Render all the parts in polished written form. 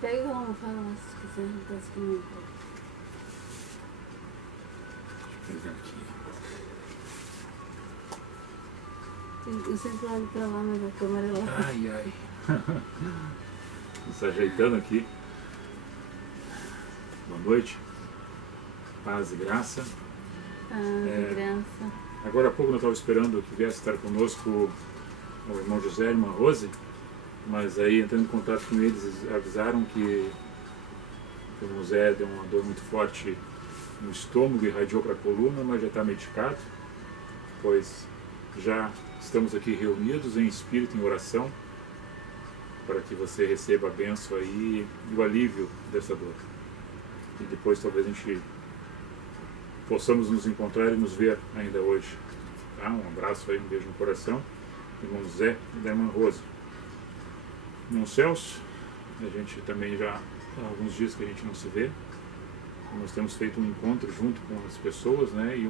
Pega uma almofada lá se quiser, não parece que não. Deixa eu pegar aqui. Eu sempre olho pra lá, mas a câmera é lá. Ai, ai. Se ajeitando aqui. Boa noite. Paz e graça. Graça. Agora há pouco eu estava esperando que viesse estar conosco o irmão José e a irmã Rose, mas aí entrando em contato com eles, avisaram que o irmão José deu uma dor muito forte no estômago e irradiou para a coluna, mas já está medicado, pois já estamos aqui reunidos em espírito, em oração, para que você receba a bênção aí e o alívio dessa dor. E depois talvez a gente possamos nos encontrar e nos ver ainda hoje. Tá? Um abraço aí, um beijo no coração. Irmão Zé e da irmã Rose. Irmão Celso, a gente também já há alguns dias que a gente não se vê. Nós temos feito um encontro junto com as pessoas, né? E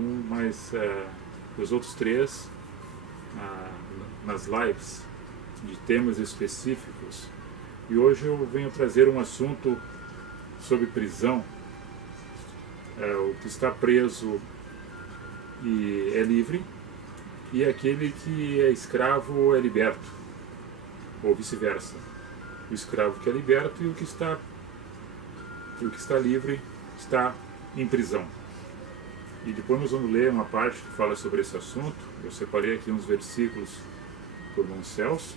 os outros três nas lives de temas específicos. E hoje eu venho trazer um assunto sobre prisão. O que está preso e é livre, e aquele que é escravo é liberto, ou vice-versa. O escravo que é liberto e o que está livre está em prisão. E depois nós vamos ler uma parte que fala sobre esse assunto. Eu separei aqui uns versículos para o irmão Celso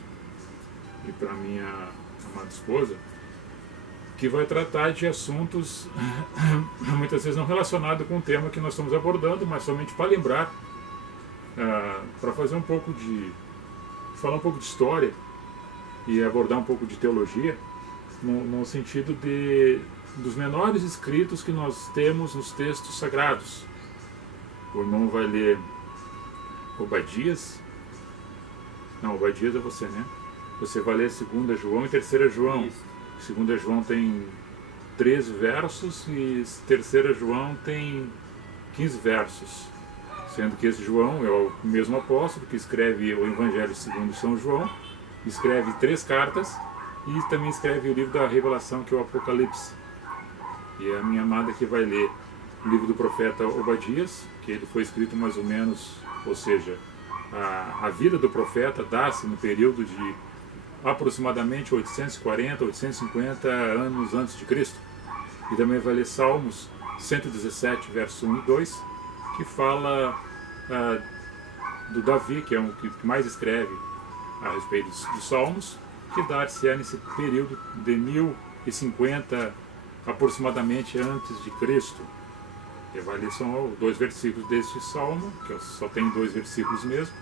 e para a minha amada esposa, que vai tratar de assuntos muitas vezes não relacionados com o tema que nós estamos abordando, mas somente para lembrar, para fazer falar um pouco de história e abordar um pouco de teologia, no sentido dos menores escritos que nós temos nos textos sagrados. O irmão vai ler Obadias. Não, Obadias é você, né? Você vai ler 2 João e 3 João. Isso. 2 João tem 13 versos e 3 João tem 15 versos. Sendo que esse João é o mesmo apóstolo que escreve o Evangelho segundo São João, escreve 3 cartas e também escreve o livro da Revelação, que é o Apocalipse. E a minha amada que vai ler o livro do profeta Obadias, que ele foi escrito mais ou menos, ou seja, a vida do profeta dá-se no período de aproximadamente 840, 850 anos antes de Cristo. E também vai ler Salmos 117, verso 1 e 2, que fala do Davi, que é o que mais escreve a respeito dos Salmos, que dá-se nesse período de 1050 aproximadamente antes de Cristo. E vai ler só 2 versículos deste Salmo, que só tem 2 versículos mesmo,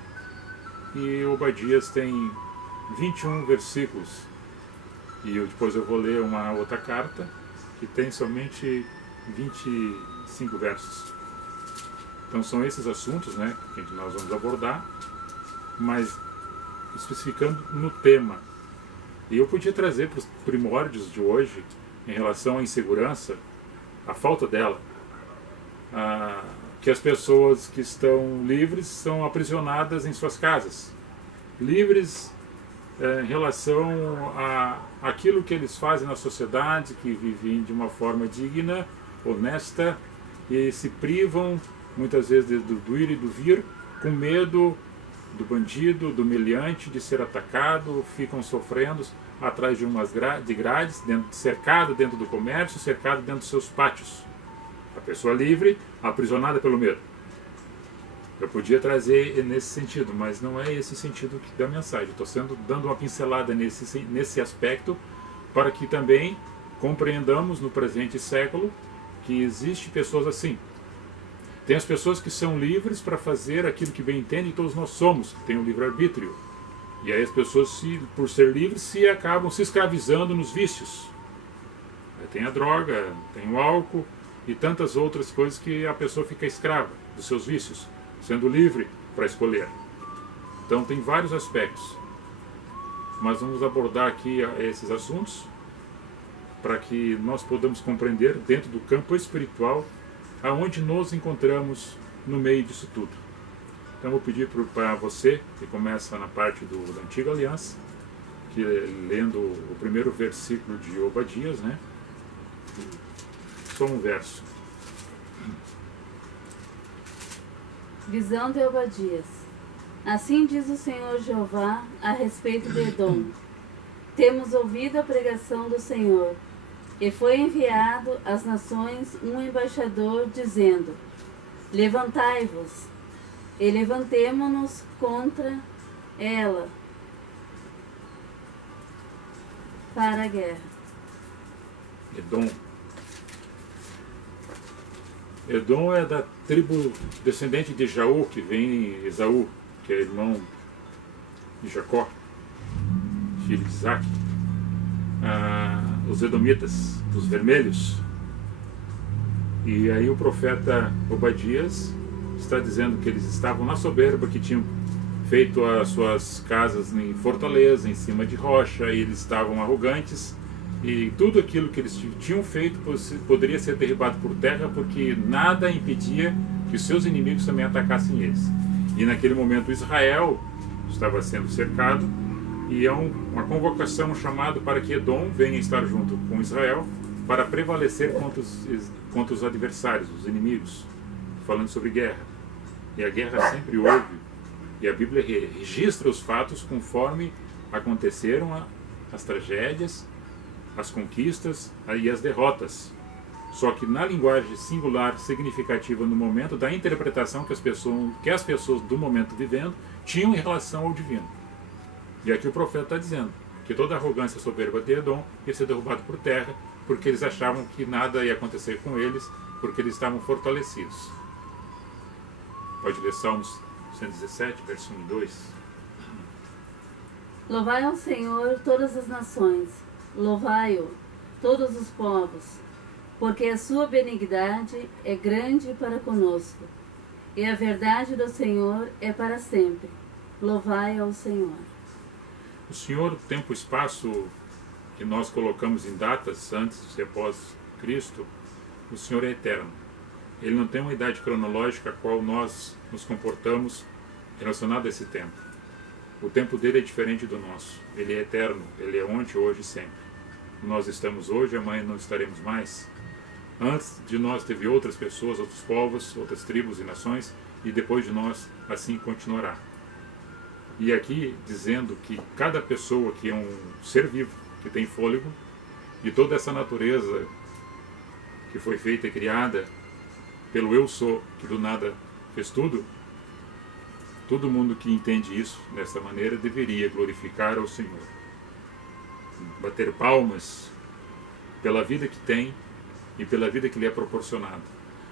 e Obadias tem 21 versículos. E depois eu vou ler uma outra carta que tem somente 25 versos. Então são esses assuntos, né, que nós vamos abordar, mas especificando no tema. E eu podia trazer para os primórdios de hoje, em relação à insegurança, a falta dela, que as pessoas que estão livres são aprisionadas em suas casas, livres em relação a aquilo que eles fazem na sociedade, que vivem de uma forma digna, honesta, e se privam muitas vezes do ir e do vir, com medo do bandido, do meliante, de ser atacado, ficam sofrendo atrás de umas grades, cercado dentro do comércio, cercado dentro dos seus pátios. A pessoa livre, aprisionada pelo medo. Eu podia trazer nesse sentido, mas não é esse o sentido da mensagem. Estou dando uma pincelada nesse aspecto, para que também compreendamos no presente século que existem pessoas assim. Tem as pessoas que são livres para fazer aquilo que bem entendem, e todos nós somos, que tem o livre-arbítrio. E aí as pessoas, por ser livres, acabam se escravizando nos vícios. Tem a droga, tem o álcool e tantas outras coisas que a pessoa fica escrava dos seus vícios, sendo livre para escolher. Então tem vários aspectos. Mas vamos abordar aqui esses assuntos. para que nós podamos compreender dentro do campo espiritual aonde nos encontramos no meio disso tudo. Então eu vou pedir para você, que começa na parte da Antiga Aliança, que lendo o primeiro versículo de Obadias, né? Só um verso. Visão de Obadias. Assim diz o Senhor Jeová a respeito de Edom. Temos ouvido a pregação do Senhor, e foi enviado às nações um embaixador, dizendo: levantai-vos, e levantemo-nos contra ela para a guerra. Edom. Edom é da tribo descendente de Jaú, que vem Esaú, que é irmão de Jacó, filho de Isaac. Os edomitas, os vermelhos. E aí o profeta Obadias está dizendo que eles estavam na soberba, que tinham feito as suas casas em fortaleza, em cima de rocha, e eles estavam arrogantes, e tudo aquilo que eles tinham feito poderia ser derribado por terra, porque nada impedia que os seus inimigos também atacassem eles. E naquele momento Israel estava sendo cercado, e é uma convocação, um chamado para que Edom venha estar junto com Israel para prevalecer contra os adversários, os inimigos, falando sobre guerra. E a guerra sempre houve, e a Bíblia registra os fatos conforme aconteceram as tragédias, as conquistas e as derrotas. Só que na linguagem singular, significativa no momento da interpretação que as pessoas do momento vivendo tinham em relação ao divino. E aqui o profeta está dizendo que toda a arrogância soberba de Edom ia ser derrubada por terra, porque eles achavam que nada ia acontecer com eles, porque eles estavam fortalecidos. Pode ler Salmos 117, verso 1 e 2. Louvai ao Senhor todas as nações, louvai-o todos os povos, porque a sua benignidade é grande para conosco, e a verdade do Senhor é para sempre. Louvai ao Senhor. O Senhor, o tempo e espaço que nós colocamos em datas antes e após Cristo, o Senhor é eterno. Ele não tem uma idade cronológica a qual nós nos comportamos relacionado a esse tempo. O tempo dele é diferente do nosso. Ele é eterno, ele é ontem, hoje e sempre. Nós estamos hoje, amanhã não estaremos mais. Antes de nós teve outras pessoas, outros povos, outras tribos e nações, e depois de nós assim continuará. E aqui dizendo que cada pessoa que é um ser vivo, que tem fôlego, e toda essa natureza que foi feita e criada pelo Eu Sou, que do nada fez tudo, todo mundo que entende isso dessa maneira deveria glorificar ao Senhor. Bater palmas pela vida que tem e pela vida que lhe é proporcionada.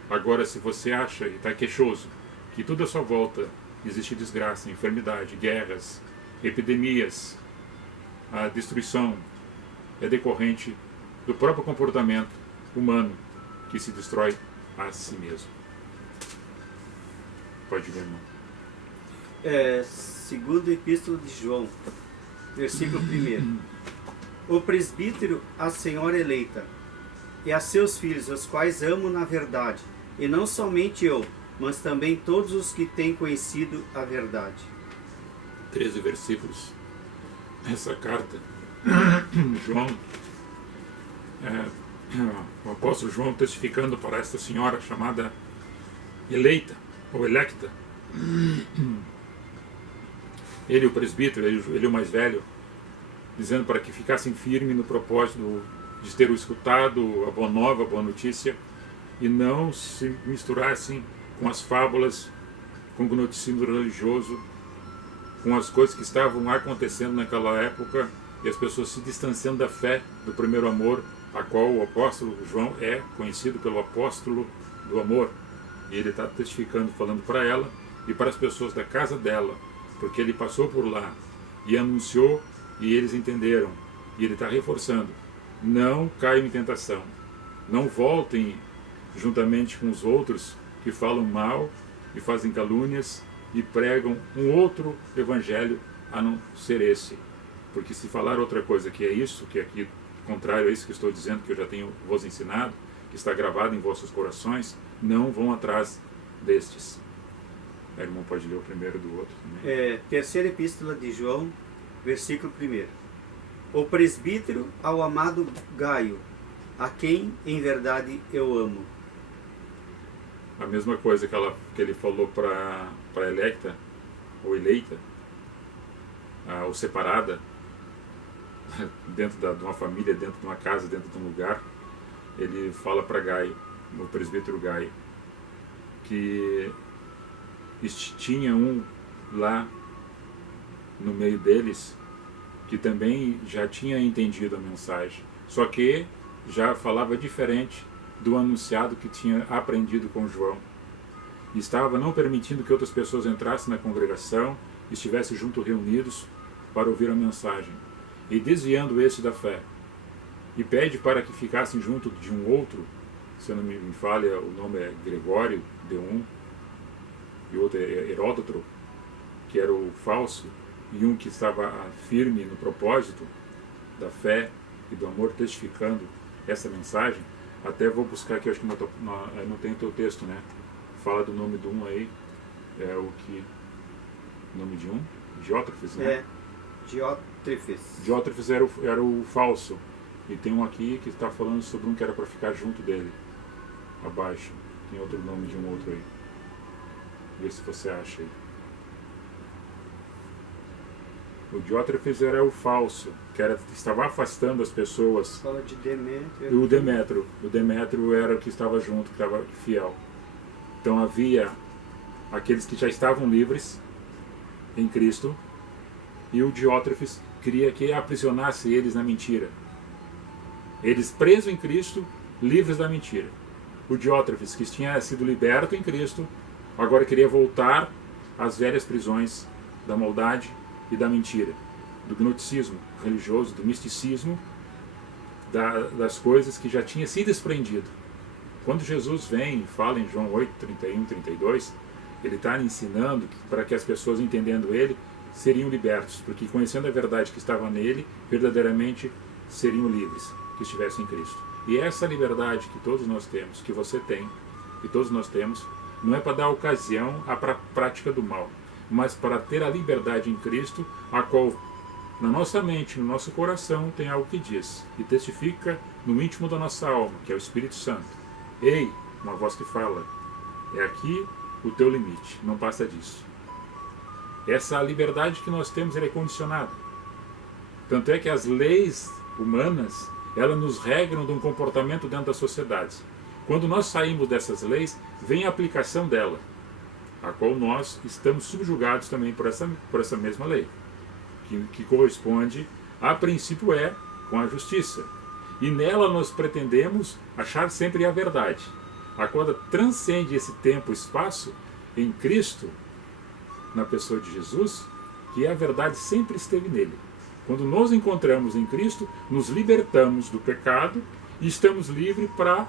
Agora, se você acha e está queixoso que tudo à sua volta existe desgraça, enfermidade, guerras, epidemias, a destruição é decorrente do próprio comportamento humano que se destrói a si mesmo. Pode ver, irmão. Segundo Epístola de João, versículo 1. O presbítero, a senhora eleita, e a seus filhos, os quais amo na verdade, e não somente eu, mas também todos os que têm conhecido a verdade. 13 versículos. Essa carta, João, o apóstolo João testificando para esta senhora chamada eleita, ou electa. Ele, o presbítero, ele o mais velho, dizendo para que ficassem firmes no propósito de ter escutado a boa nova, a boa notícia, e não se misturassem com as fábulas, com o noticiário religioso, com as coisas que estavam acontecendo naquela época, e as pessoas se distanciando da fé, do primeiro amor, a qual o apóstolo João é conhecido pelo apóstolo do amor. E ele está testificando, falando para ela e para as pessoas da casa dela, porque ele passou por lá e anunciou, e eles entenderam. E ele está reforçando: não caiam em tentação, não voltem juntamente com os outros que falam mal e fazem calúnias e pregam um outro evangelho a não ser esse. Porque se falar outra coisa que é isso, que aqui contrário a isso que estou dizendo, que eu já tenho vos ensinado, que está gravado em vossos corações, não vão atrás destes. O irmão pode ler o primeiro do outro também. Terceira epístola de João, versículo 1. O presbítero ao amado Gaio, a quem em verdade eu amo. A mesma coisa que ele falou para Electa, ou eleita, ou separada, dentro de uma família, dentro de uma casa, dentro de um lugar, ele fala para Gaio, o presbítero Gaio, que tinha um lá no meio deles que também já tinha entendido a mensagem, só que já falava diferente do anunciado que tinha aprendido com João. E estava não permitindo que outras pessoas entrassem na congregação, estivessem juntos reunidos para ouvir a mensagem, e desviando esse da fé. E pede para que ficassem junto de um outro, se eu não me falha, o nome é Gregório, de um, e outro é Heródoto, que era o falso, e um que estava firme no propósito da fé e do amor, testificando essa mensagem. Até vou buscar aqui, acho que não tem o teu texto, né? Fala do nome de um aí, é o que... nome de um? Diótrefes, né? Diótrefes. Diótrefes era o falso. E tem um aqui que está falando sobre um que era para ficar junto dele, abaixo. Tem outro nome de um outro aí. Vê se você acha aí. O Diótrefes era o falso, que estava afastando as pessoas. Fala de Demétrio. O Demétrio era o que estava junto, que estava fiel. Então havia aqueles que já estavam livres em Cristo, e o Diótrefes queria que aprisionasse eles na mentira. Eles presos em Cristo, livres da mentira. O Diótrefes, que tinha sido liberto em Cristo, agora queria voltar às velhas prisões da maldade e da mentira, do gnosticismo religioso, do misticismo, das coisas que já tinha se desprendido. Quando Jesus vem e fala em João 8, 31, 32, ele está ensinando para que as pessoas, entendendo ele, seriam libertos, porque conhecendo a verdade que estava nele, verdadeiramente seriam livres, que estivessem em Cristo. E essa liberdade que todos nós temos, que você tem, que todos nós temos, não é para dar ocasião à prática do mal, mas para ter a liberdade em Cristo, a qual na nossa mente, no nosso coração, tem algo que diz e testifica no íntimo da nossa alma, que é o Espírito Santo. Ei, uma voz que fala, é aqui o teu limite, não passa disso. Essa liberdade que nós temos, ela é condicionada. Tanto é que as leis humanas, elas nos regram de um comportamento dentro das sociedades. Quando nós saímos dessas leis, vem a aplicação dela, a qual nós estamos subjugados também por essa mesma lei, que corresponde, a princípio, com a justiça. E nela nós pretendemos achar sempre a verdade, a qual transcende esse tempo e espaço em Cristo, na pessoa de Jesus, que a verdade sempre esteve nele. Quando nos encontramos em Cristo, nos libertamos do pecado e estamos livres para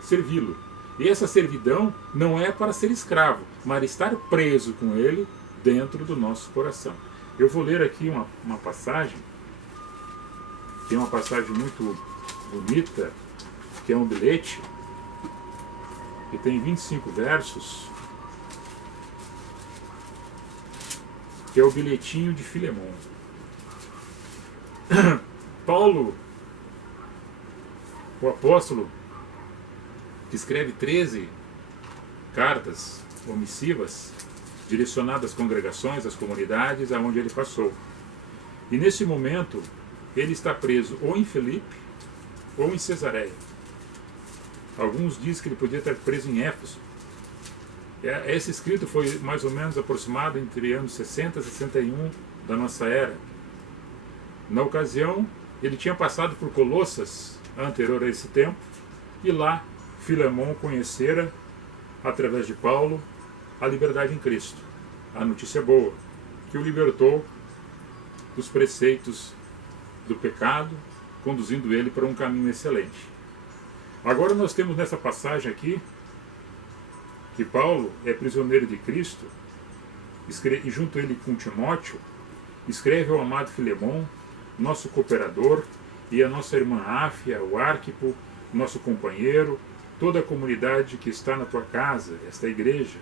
servi-lo. E essa servidão não é para ser escravo, mas estar preso com ele dentro do nosso coração. Eu vou ler aqui uma passagem, tem uma passagem muito bonita, que é um bilhete, que tem 25 versos, que é o bilhetinho de Filemon. Paulo, o apóstolo, que escreve 13 cartas ou missivas direcionadas às congregações, às comunidades aonde ele passou. E nesse momento, ele está preso ou em Filipe ou em Cesareia. Alguns dizem que ele podia estar preso em Éfeso. Esse escrito foi mais ou menos aproximado entre anos 60 e 61 da nossa era. Na ocasião, ele tinha passado por Colossas, anterior a esse tempo, e lá Filemon conhecera, através de Paulo, a liberdade em Cristo. A notícia boa, que o libertou dos preceitos do pecado, conduzindo ele para um caminho excelente. Agora nós temos nessa passagem aqui, que Paulo é prisioneiro de Cristo, e junto a ele com Timóteo, escreve ao amado Filemon, nosso cooperador, e a nossa irmã Áfia, o Arquipo, nosso companheiro, toda a comunidade que está na tua casa, esta igreja.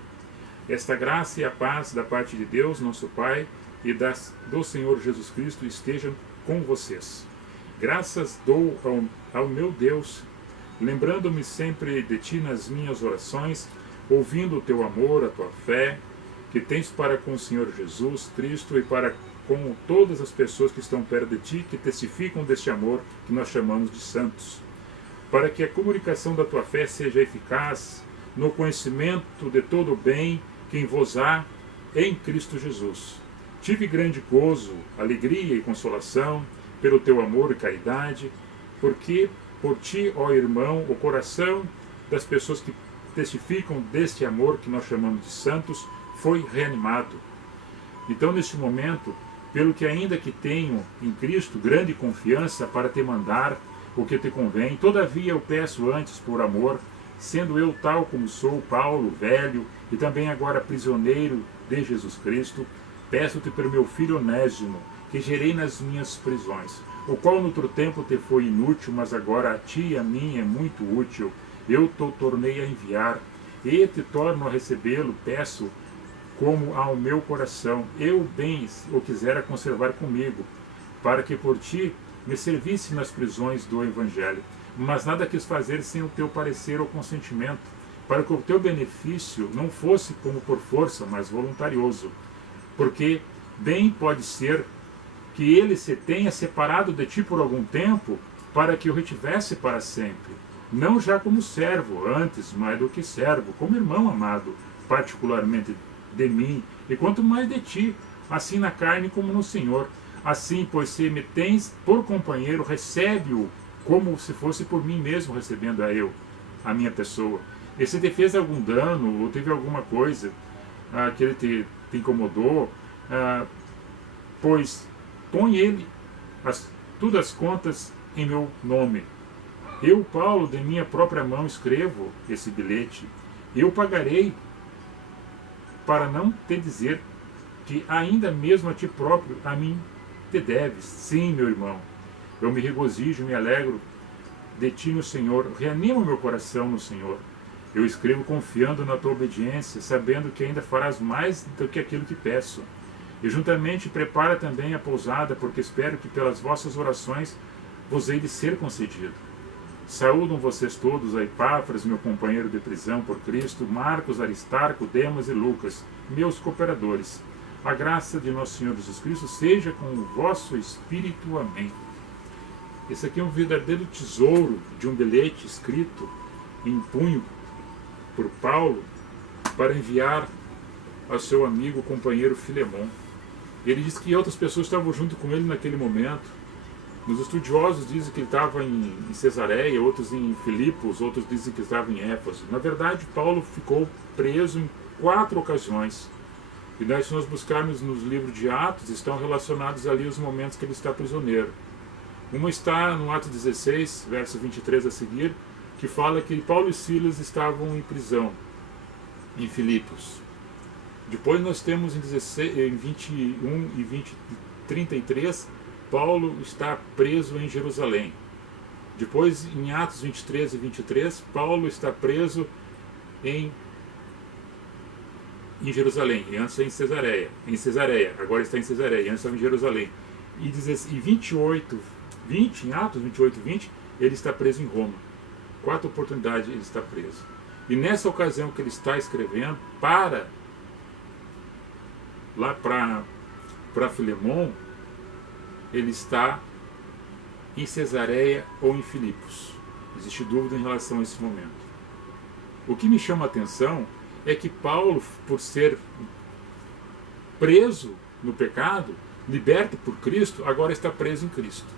Esta graça e a paz da parte de Deus, nosso Pai, e do Senhor Jesus Cristo estejam com vocês. Graças dou ao meu Deus, lembrando-me sempre de ti nas minhas orações, ouvindo o teu amor, a tua fé, que tens para com o Senhor Jesus Cristo e para com todas as pessoas que estão perto de ti, que testificam deste amor que nós chamamos de santos. Para que a comunicação da tua fé seja eficaz no conhecimento de todo o bem que em vos há em Cristo Jesus. Tive grande gozo, alegria e consolação pelo teu amor e caridade, porque por ti, ó irmão, o coração das pessoas que testificam deste amor que nós chamamos de santos foi reanimado. Então, neste momento, pelo que ainda que tenho em Cristo grande confiança para te mandar o que te convém, todavia eu peço antes por amor, sendo eu tal como sou, Paulo, velho, e também agora prisioneiro de Jesus Cristo, peço-te pelo meu filho Onésimo, que gerei nas minhas prisões, o qual no outro tempo te foi inútil, mas agora a ti e a mim é muito útil. Eu te tornei a enviar, e te torno a recebê-lo, peço, como ao meu coração, eu bem o quisera conservar comigo, para que por ti me servisse nas prisões do Evangelho. Mas nada quis fazer sem o teu parecer ou consentimento, para que o teu benefício não fosse como por força, mas voluntarioso. Porque bem pode ser que ele se tenha separado de ti por algum tempo, para que o retivesse para sempre. Não já como servo, antes mais do que servo, como irmão amado, particularmente de mim, e quanto mais de ti, assim na carne como no Senhor. Assim, pois se me tens por companheiro, recebe-o como se fosse por mim mesmo recebendo a minha pessoa. E se te fez algum dano, ou teve alguma coisa que ele te incomodou, pois põe ele todas as contas em meu nome. Eu, Paulo, de minha própria mão escrevo esse bilhete. Eu pagarei, para não te dizer que ainda mesmo a ti próprio, a mim, te deves. Sim, meu irmão, eu me regozijo, me alegro de ti no Senhor, reanima o meu coração no Senhor. Eu escrevo confiando na tua obediência, sabendo que ainda farás mais do que aquilo que peço. E juntamente prepara também a pousada, porque espero que pelas vossas orações vos hei de ser concedido. Saúdam vocês todos a Epáfras, meu companheiro de prisão por Cristo, Marcos, Aristarco, Demas e Lucas, meus cooperadores. A graça de nosso Senhor Jesus Cristo seja com o vosso espírito. Amém. Esse aqui é um verdadeiro tesouro de um bilhete escrito em punho por Paulo para enviar ao seu amigo, companheiro Filemon. Ele diz que outras pessoas estavam junto com ele naquele momento. Os estudiosos dizem que ele estava em Cesareia, outros em Filipos, outros dizem que estava em Éfeso. Na verdade, Paulo ficou preso em 4 ocasiões. E daí, se nós buscarmos nos livros de Atos, estão relacionados ali os momentos que ele está prisioneiro. Uma está no Atos 16, verso 23 a seguir, que fala que Paulo e Silas estavam em prisão, em Filipos. Depois nós temos em 21 e 33, Paulo está preso em Jerusalém. Depois, em Atos 23 e 23, Paulo está preso em Jerusalém, e antes em Cesareia, agora está em Cesareia, antes estava em Jerusalém. E 20, em Atos 28 e 20, ele está preso em Roma. 4 oportunidades ele está preso. E nessa ocasião que ele está escrevendo lá para Filemon, ele está em Cesareia ou em Filipos. Existe dúvida em relação a esse momento. O que me chama a atenção é que Paulo, por ser preso no pecado, liberto por Cristo, agora está preso em Cristo.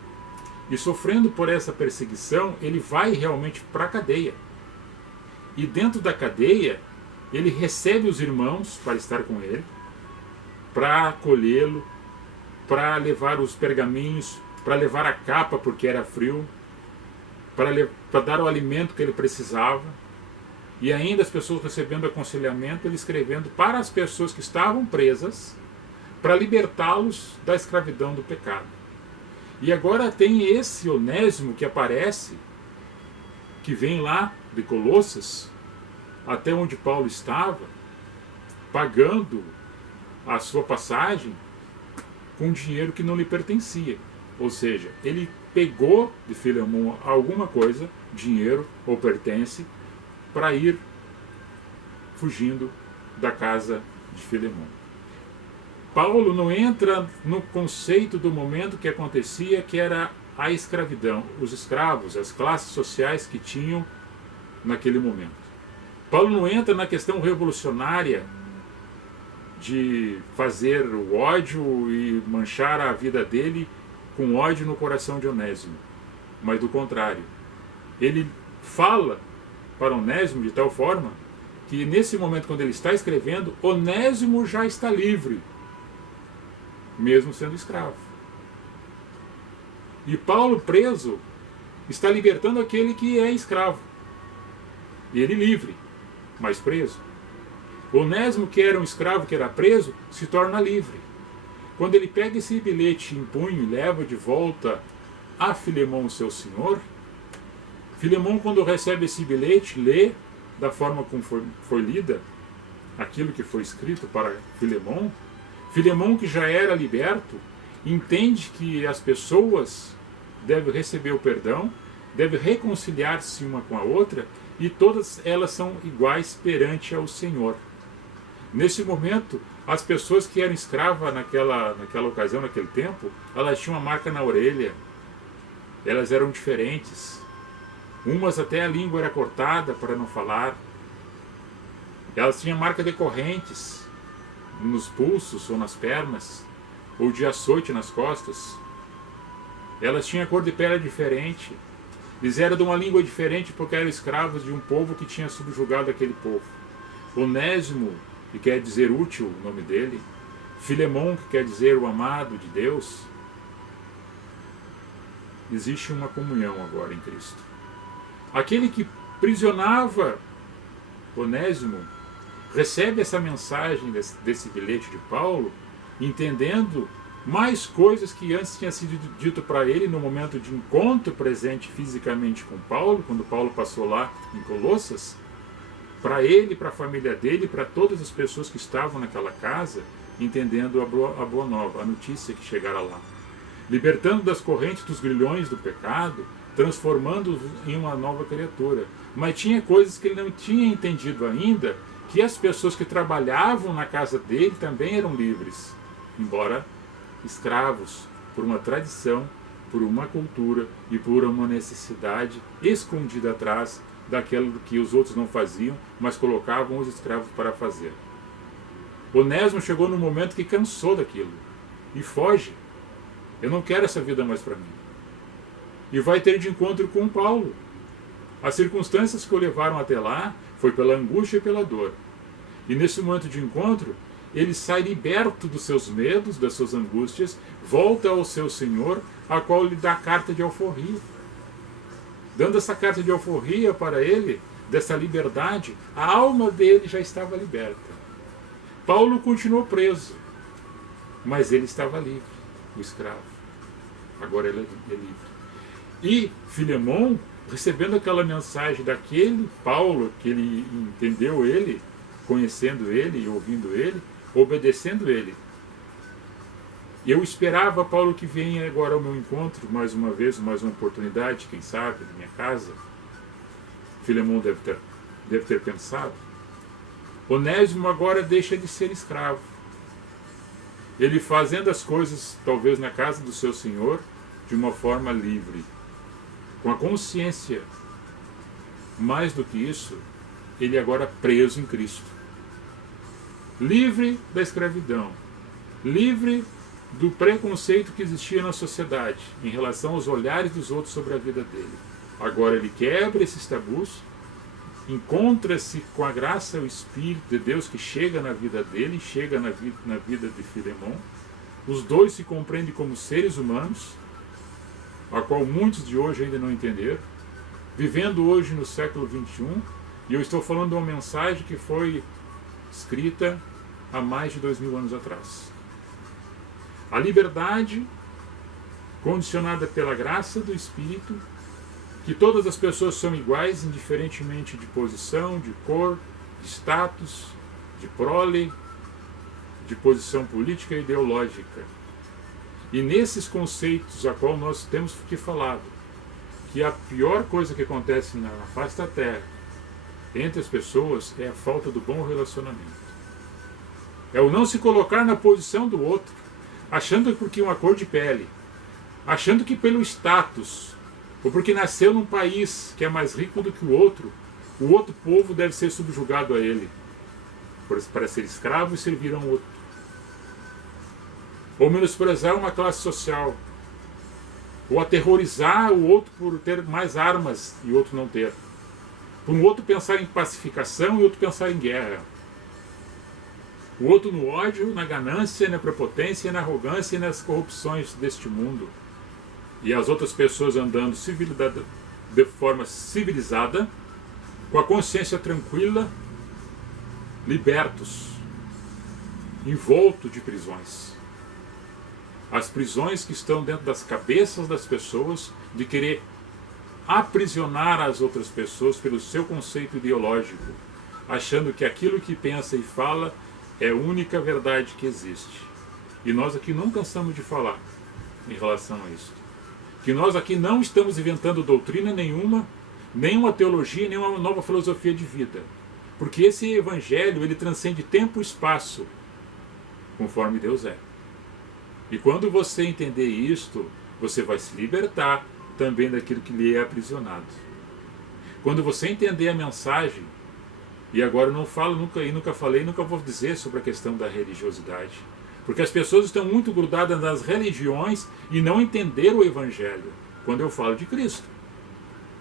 E sofrendo por essa perseguição, ele vai realmente para a cadeia. E dentro da cadeia, ele recebe os irmãos para estar com ele, para acolhê-lo, para levar os pergaminhos, para levar a capa porque era frio, para dar o alimento que ele precisava, e ainda as pessoas recebendo aconselhamento, ele escrevendo para as pessoas que estavam presas, para libertá-los da escravidão do pecado. E agora tem esse Onésimo que aparece, que vem lá de Colossas, até onde Paulo estava, pagando a sua passagem com dinheiro que não lhe pertencia. Ou seja, ele pegou de Filemão alguma coisa, dinheiro ou pertence, para ir fugindo da casa de Filemão. Paulo não entra no conceito do momento que acontecia, que era a escravidão, os escravos, as classes sociais que tinham naquele momento. Paulo não entra na questão revolucionária de fazer o ódio e manchar a vida dele com ódio no coração de Onésimo, mas do contrário. Ele fala para Onésimo de tal forma que nesse momento, quando ele está escrevendo, Onésimo já está livre, mesmo sendo escravo. E Paulo, preso, está libertando aquele que é escravo. E ele livre, mas preso. Onésimo, que era um escravo, que era preso, se torna livre. Quando ele pega esse bilhete em punho e leva de volta a Filemão, seu senhor, Filemão, quando recebe esse bilhete, lê da forma como foi lida aquilo que foi escrito para Filemão. Filemão, que já era liberto, entende que as pessoas devem receber o perdão, devem reconciliar-se uma com a outra, e todas elas são iguais perante ao Senhor. Nesse momento, as pessoas que eram escravas naquela ocasião, naquele tempo, elas tinham uma marca na orelha, elas eram diferentes. Umas até a língua era cortada para não falar. Elas tinham marca de correntes nos pulsos ou nas pernas, ou de açoite nas costas. Elas tinham a cor de pele diferente. Eles eram de uma língua diferente porque eram escravos de um povo que tinha subjugado aquele povo. Onésimo, que quer dizer útil, o nome dele. Filemão, que quer dizer o amado de Deus. Existe uma comunhão agora em Cristo. Aquele que prisionava Onésimo recebe essa mensagem desse bilhete de Paulo, entendendo mais coisas que antes tinha sido dito para ele no momento de encontro presente fisicamente com Paulo, quando Paulo passou lá em Colossas, para ele, para a família dele, para todas as pessoas que estavam naquela casa, entendendo a boa nova, a notícia que chegara lá. Libertando das correntes dos grilhões do pecado, transformando-os em uma nova criatura. Mas tinha coisas que ele não tinha entendido ainda, que as pessoas que trabalhavam na casa dele também eram livres, embora escravos por uma tradição, por uma cultura e por uma necessidade escondida atrás daquilo que os outros não faziam, mas colocavam os escravos para fazer. Onésimo chegou num momento que cansou daquilo e foge. Eu não quero essa vida mais para mim. E vai ter de encontro com Paulo. As circunstâncias que o levaram até lá foi pela angústia e pela dor. E nesse momento de encontro, ele sai liberto dos seus medos, das suas angústias, volta ao seu Senhor, a qual lhe dá a carta de alforria. Dando essa carta de alforria para ele, dessa liberdade, a alma dele já estava liberta. Paulo continuou preso, mas ele estava livre, o escravo. Agora ele é livre. E Filemão, recebendo aquela mensagem daquele Paulo, que ele entendeu ele, conhecendo ele e ouvindo ele, obedecendo ele. Eu esperava, Paulo, que venha agora ao meu encontro, mais uma vez, mais uma oportunidade, quem sabe, na minha casa. Filemão deve ter pensado. Onésimo agora deixa de ser escravo. Ele fazendo as coisas, talvez na casa do seu Senhor, de uma forma livre, com a consciência. Mais do que isso, ele agora preso em Cristo. Livre da escravidão, livre do preconceito que existia na sociedade em relação aos olhares dos outros sobre a vida dele. Agora ele quebra esses tabus, encontra-se com a graça e o Espírito de Deus que chega na vida dele, chega na vida de Filemão. Os dois se compreendem como seres humanos, a qual muitos de hoje ainda não entenderam, vivendo hoje no século XXI, e eu estou falando de uma mensagem que foi escrita há mais de 2000 anos atrás. A liberdade condicionada pela graça do Espírito, que todas as pessoas são iguais, indiferentemente de posição, de cor, de status, de prole, de posição política e ideológica. E nesses conceitos a qual nós temos que falar, que a pior coisa que acontece na face da Terra entre as pessoas é a falta do bom relacionamento. É o não se colocar na posição do outro, achando que porque uma cor de pele, achando que pelo status, ou porque nasceu num país que é mais rico do que o outro povo deve ser subjugado a ele, para ser escravo e servir a um outro. Ou menosprezar uma classe social, ou aterrorizar o outro por ter mais armas e o outro não ter. Por um outro pensar em pacificação e outro pensar em guerra. O outro no ódio, na ganância, na prepotência, na arrogância e nas corrupções deste mundo. E as outras pessoas andando de forma civilizada, com a consciência tranquila, libertos, envolto de prisões. As prisões que estão dentro das cabeças das pessoas de querer aprisionar as outras pessoas pelo seu conceito ideológico, achando que aquilo que pensa e fala é a única verdade que existe. E nós aqui não cansamos de falar em relação a isso. Que nós aqui não estamos inventando doutrina nenhuma, nenhuma teologia, nenhuma nova filosofia de vida. Porque esse evangelho, ele transcende tempo e espaço, conforme Deus é. E quando você entender isto, você vai se libertar também daquilo que lhe é aprisionado. Quando você entender a mensagem, e agora eu não falo nunca falei, nunca vou dizer sobre a questão da religiosidade, porque as pessoas estão muito grudadas nas religiões e não entenderam o evangelho quando eu falo de Cristo.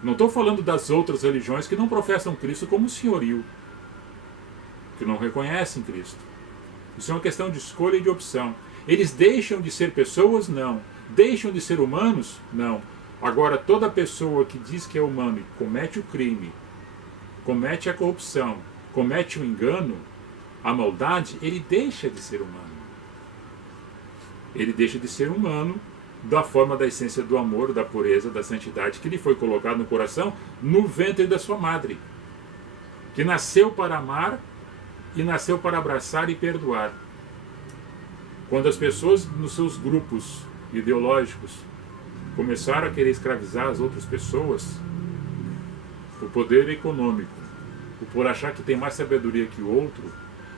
Não estou falando das outras religiões que não professam Cristo como senhorio, que não reconhecem Cristo. Isso é uma questão de escolha e de opção. Eles deixam de ser pessoas? Não. Deixam de ser humanos? Não. Agora, toda pessoa que diz que é humano e comete o crime, comete a corrupção, comete o engano, a maldade, ele deixa de ser humano. Ele deixa de ser humano da forma da essência do amor, da pureza, da santidade que lhe foi colocado no coração, no ventre da sua madre, que nasceu para amar e nasceu para abraçar e perdoar. Quando as pessoas nos seus grupos ideológicos começaram a querer escravizar as outras pessoas por poder econômico, por achar que tem mais sabedoria que o outro,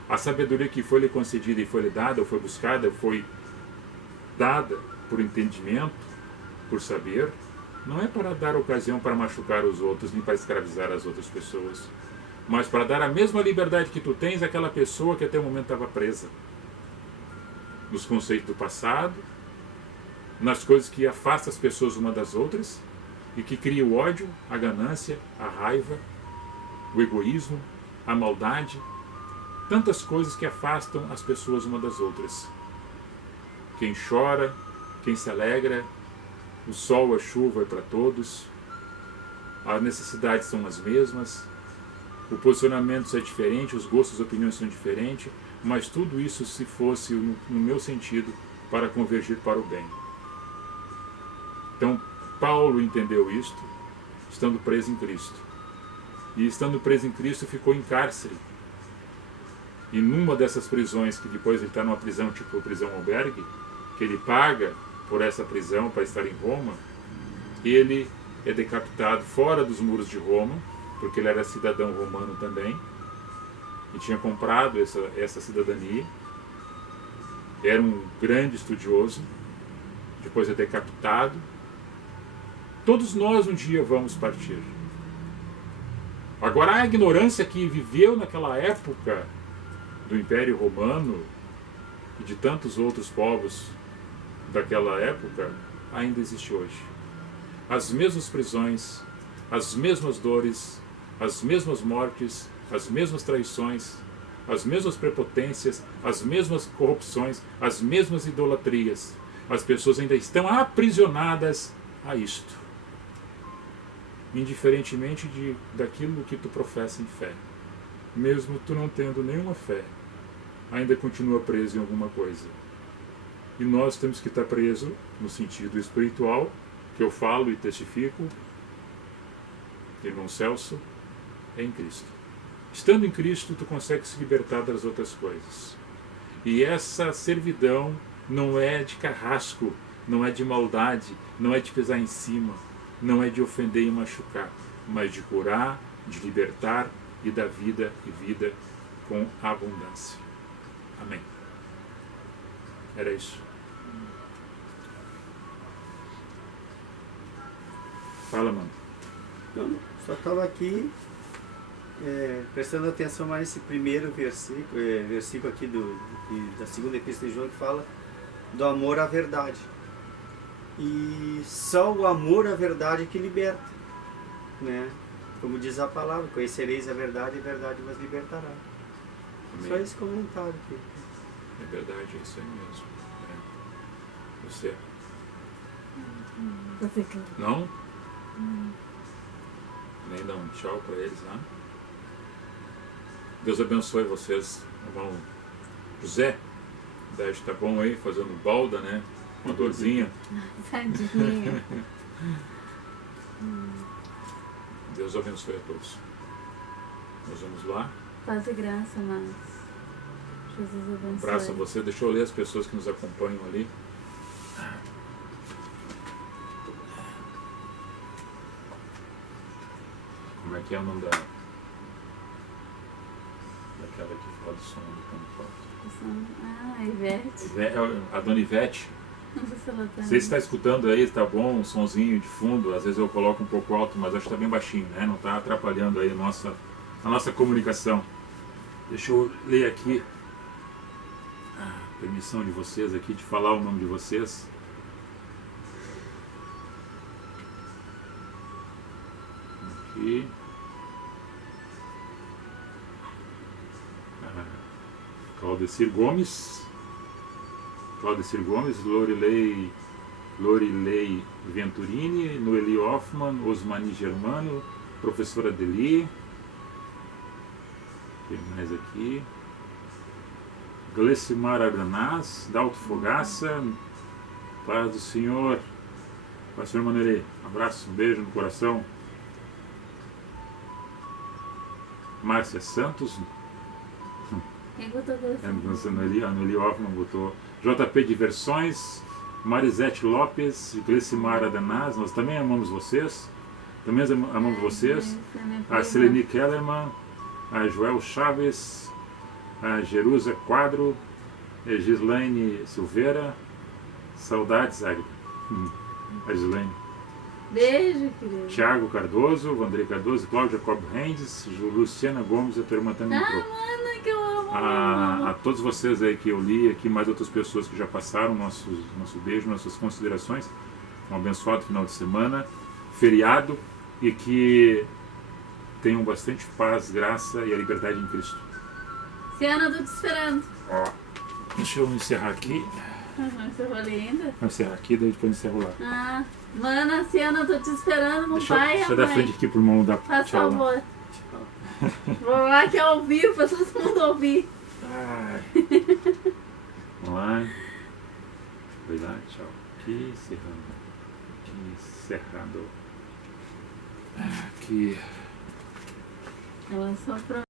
a sabedoria que foi lhe concedida e foi lhe dada, ou foi buscada, foi dada por entendimento, por saber, não é para dar ocasião para machucar os outros, nem para escravizar as outras pessoas, mas para dar a mesma liberdade que tu tens àquela pessoa que até o momento estava presa nos conceitos do passado, nas coisas que afastam as pessoas uma das outras e que cria o ódio, a ganância, a raiva, o egoísmo, a maldade, tantas coisas que afastam as pessoas uma das outras. Quem chora, quem se alegra, o sol, a chuva é para todos, as necessidades são as mesmas, o posicionamento é diferente, os gostos, as opiniões são diferentes, mas tudo isso se fosse, no meu sentido, para convergir para o bem. Então, Paulo entendeu isto, estando preso em Cristo. E estando preso em Cristo, ficou em cárcere. E numa dessas prisões, que depois ele está numa prisão tipo prisão albergue, que ele paga por essa prisão para estar em Roma, ele é decapitado fora dos muros de Roma, porque ele era cidadão romano também, e tinha comprado essa cidadania, era um grande estudioso, depois é decapitado. Todos nós um dia vamos partir. Agora, a ignorância que viveu naquela época do Império Romano e de tantos outros povos daquela época ainda existe hoje. As mesmas prisões, as mesmas dores, as mesmas mortes, as mesmas traições, as mesmas prepotências, as mesmas corrupções, as mesmas idolatrias. As pessoas ainda estão aprisionadas a isto, indiferentemente daquilo que tu professa em fé. Mesmo tu não tendo nenhuma fé, ainda continua preso em alguma coisa. E nós temos que estar presos no sentido espiritual, que eu falo e testifico, irmão Celso, é em Cristo. Estando em Cristo, tu consegue se libertar das outras coisas. E essa servidão não é de carrasco, não é de maldade, não é de pesar em cima, não é de ofender e machucar, mas de curar, de libertar e dar vida e vida com abundância. Amém. Era isso. Fala, mano. Não, só estava aqui prestando atenção mais nesse primeiro versículo aqui da segunda epístola de João, que fala do amor à verdade. E só o amor à verdade que liberta, né? Como diz a palavra, conhecereis a verdade e a verdade vos libertará. Amém. Só esse comentário aqui. É verdade, é isso aí mesmo. É. Você? Você que... Não? Nem dá um tchau para eles, né? Deus abençoe vocês, irmão José. Deve estar bom aí, fazendo balda, né? Uma dorzinha. Tadinha. Deus abençoe a todos. Nós vamos lá. Paz e graça, mas Jesus Um abençoe. abraço a você. Deixa eu ler as pessoas que nos acompanham ali. Como é que é o nome daquela que fala do som do campo? Ah, Ivete. A dona Ivete. Não sei se ela tá. Você está escutando aí, tá bom, um sonzinho de fundo, às vezes eu coloco um pouco alto, mas acho que está bem baixinho, né? Não está atrapalhando aí a nossa comunicação. Deixa eu ler aqui a permissão de vocês aqui, de falar o nome de vocês. Aqui. Claudecir Gomes, Lorilei Venturini, Noeli Hoffman, Osmani Germano, professora Deli, tem mais aqui, Glecimar Arganaz, Dalto Fogaça, paz do Senhor, pastor Manueli, um abraço, um beijo no coração, Márcia Santos, Quem botou coração? a Noeli Hoffman botou JP Diversões, Marisete Lopes, Glecimar Adanaz, nós também amamos vocês, também amamos vocês, a Seleni Kellerman, a Joel Chaves, a Jerusa Quadro, a Gislaine Silveira, saudades, Agri, a Gislaine. Beijo, querido. Tiago Cardoso, Vandrei Cardoso, Cláudia Cobb Rendes, Luciana Gomes, a tua irmã também entrou. Mano, que eu amo. A todos vocês aí que eu li aqui, mais outras pessoas que já passaram, nosso beijo, nossas considerações. Um abençoado final de semana, feriado, e que tenham bastante paz, graça e a liberdade em Cristo. Ciana, eu tô te esperando. Ó, deixa eu encerrar aqui. Você vai ali ainda? Vou encerrar aqui, daí depois encerro lá. Ah, mana, Ciana, eu tô te esperando com o Deixa pai e eu a sair da mãe. frente aqui pro irmão dar Faz tchau. favor. Vou lá que é ao vivo, pra todo mundo ouvir. Ai. Vamos lá. Vai lá, tchau. Aqui, encerrando. Aqui, encerrando. Aqui. Ela só pra